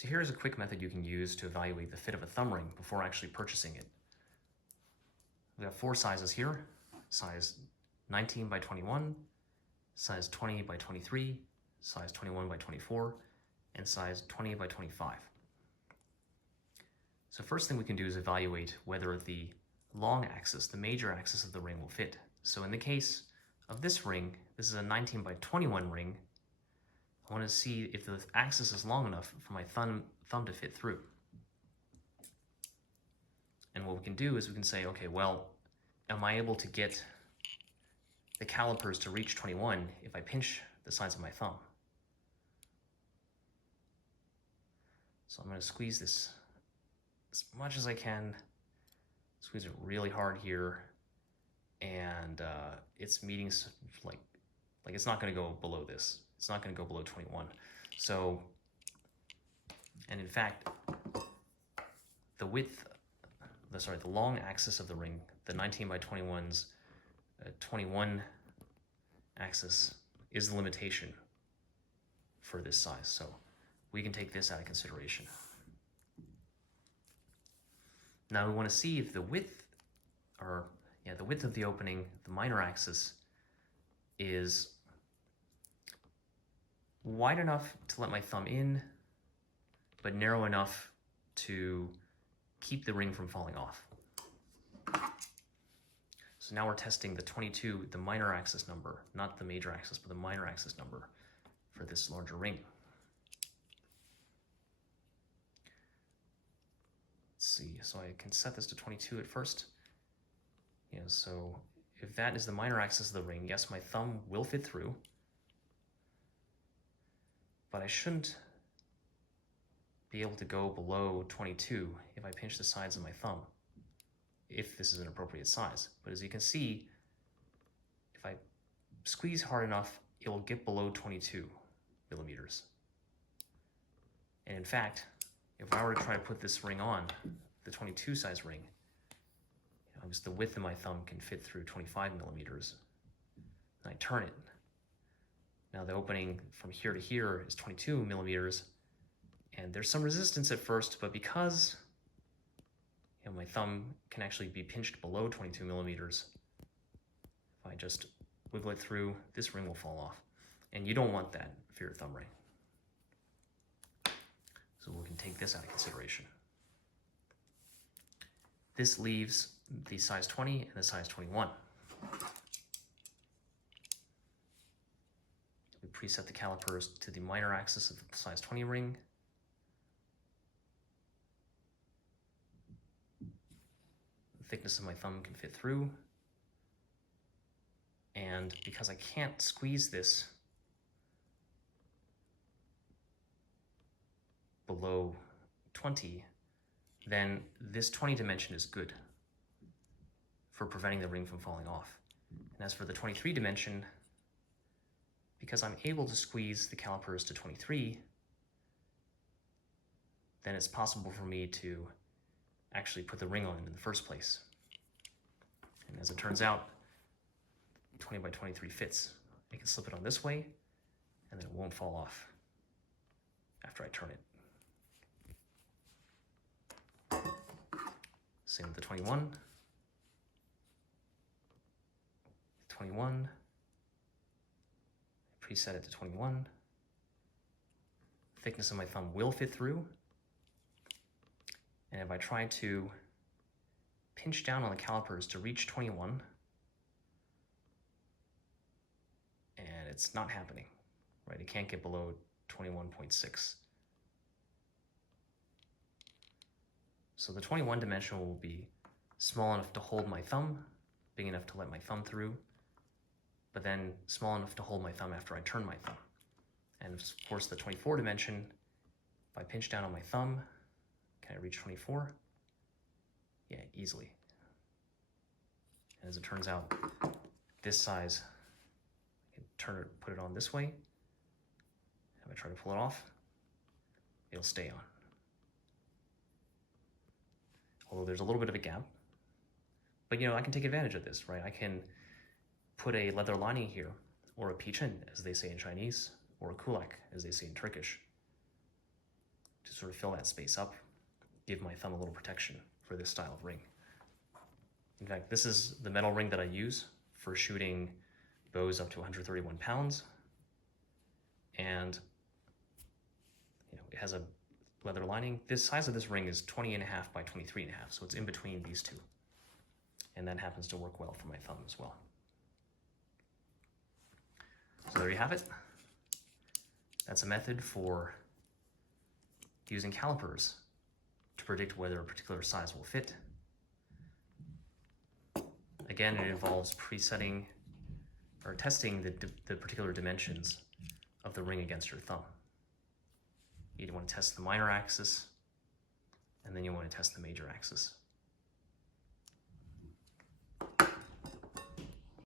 So here's a quick method you can use to evaluate the fit of a thumb ring before actually purchasing it. We have 4 sizes here: size 19 by 21, size 20 by 23, size 21 by 24, and size 20 by 25. So first thing we can do is evaluate whether the long axis, the major axis of the ring, will fit. So in the case of this ring, this is a 19 by 21 ring. I want to see if the axis is long enough for my thumb to fit through. And what we can do is we can say, okay, well, am I able to get the calipers to reach 21 if I pinch the sides of my thumb? So I'm going to squeeze this as much as I can, squeeze it really hard here, and it's meeting, like it's not going to go below this. It's not going to go below 21. So, and in fact, the width, the long axis of the ring, the 19 by 21's 21 axis is the limitation for this size. So we can take this out of consideration. Now we want to see if the width, the width of the opening, the minor axis, is wide enough to let my thumb in, but narrow enough to keep the ring from falling off. So now we're testing the 22, the minor axis number, not the major axis, but the minor axis number for this larger ring. Let's see, so I can set this to 22 at first. Yeah, so if that is the minor axis of the ring, yes, my thumb will fit through, but I shouldn't be able to go below 22 if I pinch the sides of my thumb, if this is an appropriate size. But as you can see, if I squeeze hard enough, it will get below 22 millimeters. And in fact, if I were to try to put this ring on, the 22 size ring, because the width of my thumb can fit through 25 millimeters, and I turn it. Now the opening from here to here is 22 millimeters, and there's some resistance at first, but because my thumb can actually be pinched below 22 millimeters, if I just wiggle it through, this ring will fall off. And you don't want that for your thumb ring. So we can take this out of consideration. This leaves the size 20 and the size 21. We preset the calipers to the minor axis of the size 20 ring. The thickness of my thumb can fit through. And because I can't squeeze this below 20, then this 20 dimension is good for preventing the ring from falling off. And as for the 23 dimension, because I'm able to squeeze the calipers to 23, then it's possible for me to actually put the ring on in the first place. And as it turns out, 20 by 23 fits. I can slip it on this way, and then it won't fall off after I turn it. Same with the 21. 21. Preset it to 21. Thickness of my thumb will fit through. And if I try to pinch down on the calipers to reach 21, and it's not happening, right? It can't get below 21.6. So the 21 dimension will be small enough to hold my thumb, big enough to let my thumb through, but then small enough to hold my thumb after I turn my thumb. And of course the 24 dimension, if I pinch down on my thumb, can I reach 24? Yeah, easily. And as it turns out, this size, I can turn it, put it on this way. If I try to pull it off, it'll stay on. Although there's a little bit of a gap. But I can take advantage of this, right? I can put a leather lining here, or a pichen, as they say in Chinese, or a kulak, as they say in Turkish. to sort of fill that space up, give my thumb a little protection for this style of ring. In fact, this is the metal ring that I use for shooting bows up to 131 pounds. And it has a leather lining. This size of this ring is 20.5 by 23.5, so it's in between these two. And that happens to work well for my thumb as well. So there you have it. That's a method for using calipers to predict whether a particular size will fit. Again, it involves presetting or testing the particular dimensions of the ring against your thumb. You want to test the minor axis, and then you want to test the major axis.